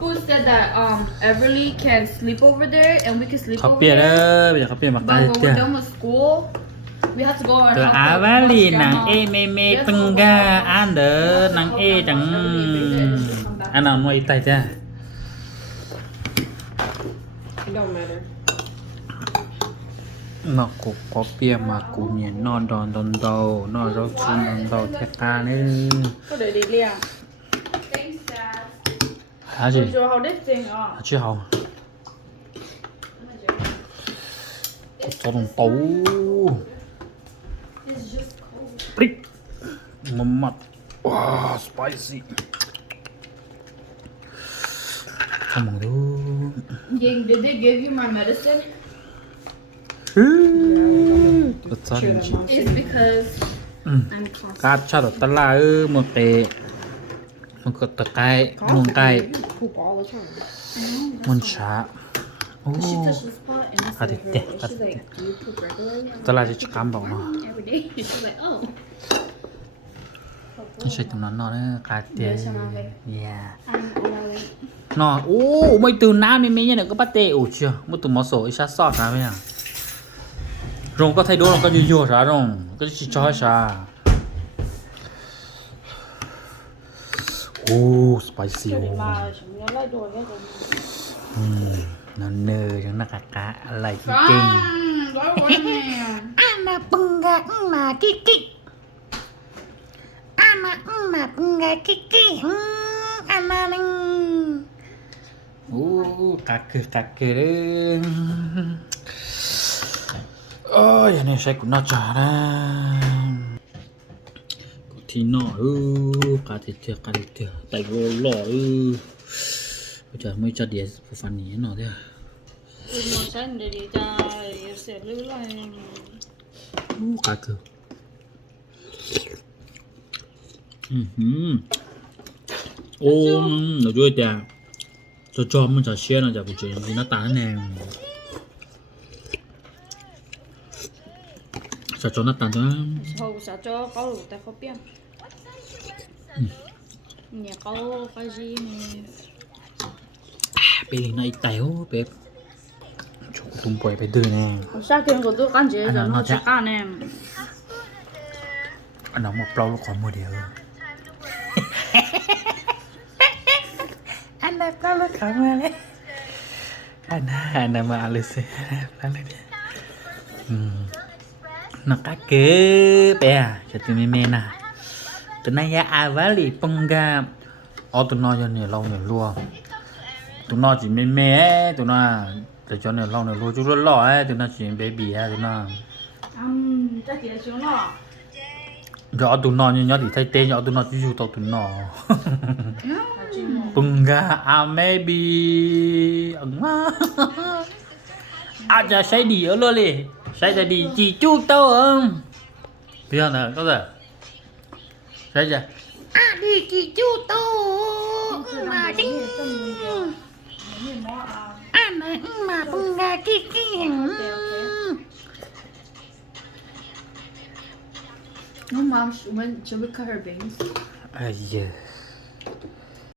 Papu said that Everly can sleep over there and we can sleep เขา over เปลี่ยนเด้ there. อเดี๋ยวเขาเปลี่ยนมา But ตาย when เตี้ย we're done with school, we have to go and ตัว help อา the วาลี grandma. นางเอเมเมตึงกาอันเด้อนางเอจังอันนั้นหน่วยไตเตี้ย It don't matter. นอกกุก็เปียมากูเนี่ยนอนดอนดอนโดนอนเราชุนดอนโดแค่กาเนี่ย Có để đi liền. Thanks, Dad. หาจี Cho họ đích tiền à. หาชื่อเขากดตรงโต๊ะ It's just cold. พริกมันมัดว้าสไปซี่ทำมึงดู Ying, did they give you my medicine? รสชาติจริง It's because Mm. I'm constipated. การชาติตลาดมันเตะมันก็ตะไคร้มันไก่ Poop all the time. มันช้าโอ้ She touched the spot and I Hadi said de, her. hadi She's de. like, do you poop regularly? ตลาดจะกำบอกเนาะ Every day. She's like, oh. ไม่ใช่ตรงนั้นเนาะการเตะ Yes, I'm okay. เนี่ย I'm alright. เนาะโอ้ไม่ตื่นน้ำนี่มีเนี่ยก็ปะเตะโอ้เชียวไม่ตื่นมาโซ่อีชาซอดนะไม่ยังรงก็ไทยดูรงก็ยุ่ยๆซะรงก็จะชิชอยซะโอ้สไปซี่ Cho โอ้ đi mà chúng nó lại đuổi hết rồi. นั่นเนยจังนักกะอะไรที่เก่ง Fine. Go with me. Ama punga ma kiki. Ama punga kiki. Ama nang. โอ้กักคือเด้อโอ้ยอันนี้ใช้กุน่าจาระกุที่นอกาเทียแต่โรลจะไม่จะเดียผู้ฟันนี้หน่อยเด้อ Màu xanh để đi ra sẽ lưới lại. กักคือโอ้เราด้วยแต่จะจอมมันจะเชี่ยนะจะกูเจอมีหน้าตาแน่จะจอหน้าตาจัง Hầu sẽ cho có đủ tay khó biết. Nhà có cái gì nè. ไปเลยนะไอ้แต๋วเป๊ปจุกตุ้มปล่อยไปดื้อแน่ Sao kia của tôi cảm giác Anh là nó nó chắc. chắc ăn em. อันนั้นมาเปล่าลูกขอมือเดียว Ana kalau kamu le. อันนั้นมาอะไรสิอะไรเนี่ยนักเก๋เป๊ะจะตื่นไม่เมน่ะตัวนายอาวาลีปงกาอ๋อตัวนอยเนี่ยเราเนี่ยรัวตัวนอจีไม่เมตัวนอแต่จอนเนี่ยเราเนี่ยรัวจุดหล่อตัวนอจีเบบี้ตัวนอ Chắc chị xuống nó. giờ tụi nó như nhớ thì thay tên giờ tụi nó chú tao tụi nó Punga maybe aja saya dia lo le saya jadi cicu tau bây giờ nè có thể saya giờ Adi kicu tu. Ma ding. Ana punga kiki. No, Mom, when should we cut her bangs? ai giờ